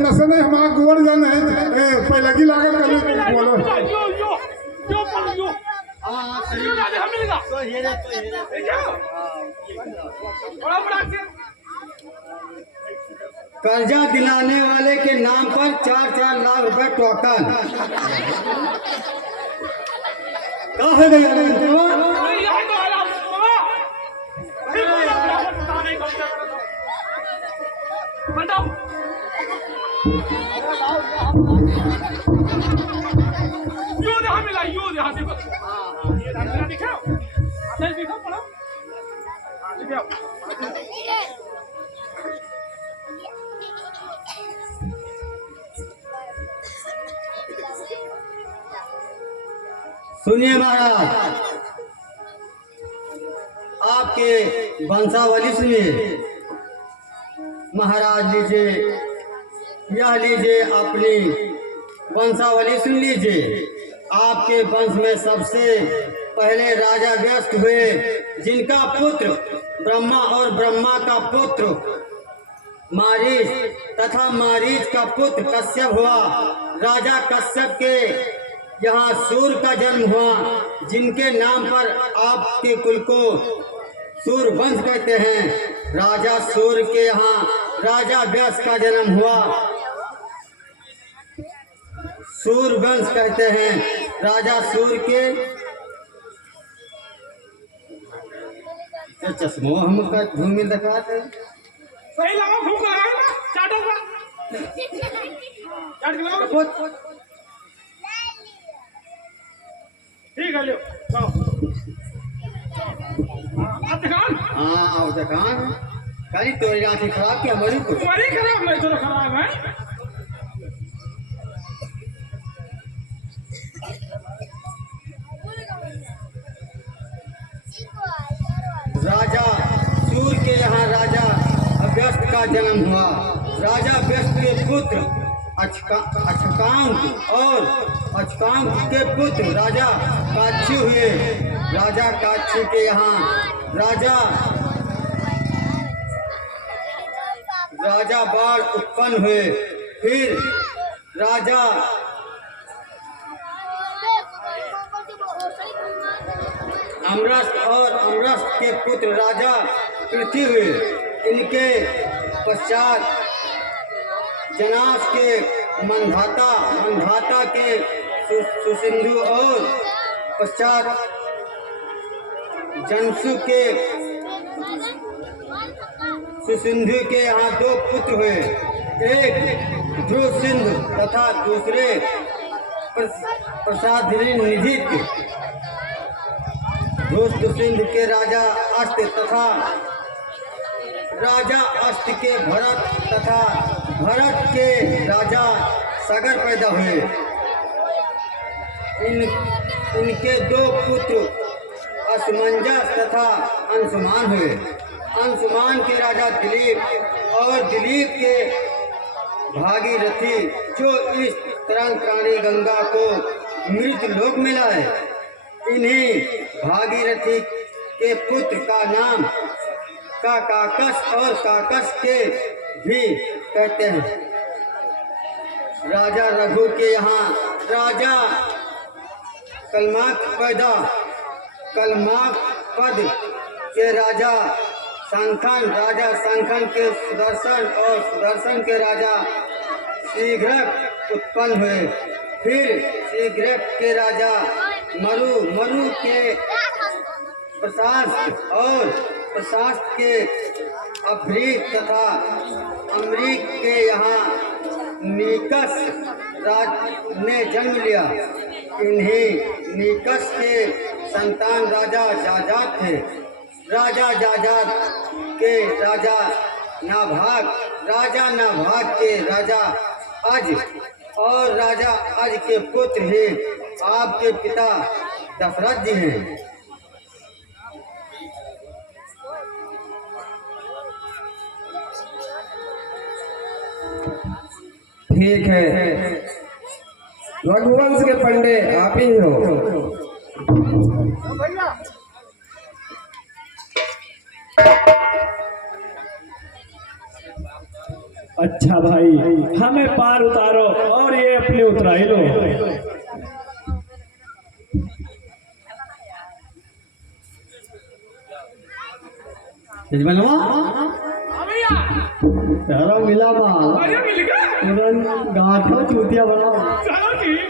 नसने हमारा गोड़ जन है पहले की लागत कर बोलो कर्जा दिलाने वाले के नाम पर 4-4 लाख रुपए टोकन। कहाँ है भैया? सुनिए महाराज, आपके वंशावली सुनिए। महाराज लीजिए, यह लीजिए अपनी वंशावली सुन लीजिए। आपके वंश में सबसे पहले राजा व्यस्त हुए, जिनका पुत्र ब्रह्मा और ब्रह्मा का पुत्र मारीच तथा मारीच का पुत्र कश्यप हुआ। राजा कश्यप के यहाँ सूर्य का जन्म हुआ, जिनके नाम पर आपके कुल को सूर्य वंश कहते हैं। राजा सूर्य के यहाँ राजा व्यास का जन्म हुआ, सूर्य वंश कहते हैं। राजा सूर्य के चश्मो हमका घूमी दिखाते सही लगा भूख लगा ना चाटो चाट के लगाओ ठीक है लियो आओ आप दुकान हाँ आओ दुकान करी तोरी आँखें खराब क्या हमारी को तुम्हारी खराब नहीं तो खराब है राजा सूर्य के यहाँ राजा अगस्त का जन्म हुआ। राजा अगस्त के पुत्र अचकांक और अचकांक के पुत्र राजा काक्षी हुए। राजा काक्षी के यहाँ राजा बाढ़ उत्पन्न हुए। फिर राजा अमरस्त और अमरस्त के पुत्र राजा पृथ्वी हुए। इनके पश्चात जनास के मंधाता के सुसिंधु और पश्चात जनसु के सुसिंधु के यहाँ 2 पुत्र हुए, एक ध्रुव सिंधु तथा दूसरे प्रसादनी निधि। ध्रुव सिंधु के राजा अष्ट तथा राजा अष्ट के भरत तथा भरत के राजा सागर पैदा हुए। इनके 2 पुत्र असमंजस तथा अंशुमान हुए। अंशुमान के राजा दिलीप और दिलीप के भागीरथी, जो इस तरंग प्राणी गंगा को मृत लोक मिला है। इन्हीं भागीरथी के पुत्र का नाम काकस और काकस के भी कहते हैं। राजा रघु के यहाँ राजा कलमाक पद के राजा शंखन के सुदर्शन और सुदर्शन के राजा शीघ्रक उत्पन्न हुए। फिर शीघ्रक के राजा मरु के प्रशास्त और प्रशास्त के अभ्रीक तथा अमरीक के यहाँ नीकस राज ने जन्म लिया। इन्हीं नीकस के संतान राजा जाजात थे। राजा जाजात के राजा नाभाग के राजा अज और राजा अज के पुत्र ही आपके पिता दशरथ जी हैं। ठीक है, रघुवंश के पंडे आप ही हो। अच्छा भाई, हमें पार उतारो और ये अपने उतराई लो। यजमानवा हाँ भैया यारो मिला माल अरे मिल गया तुरंत गांठ चूतिया बनाओ चलो ठीक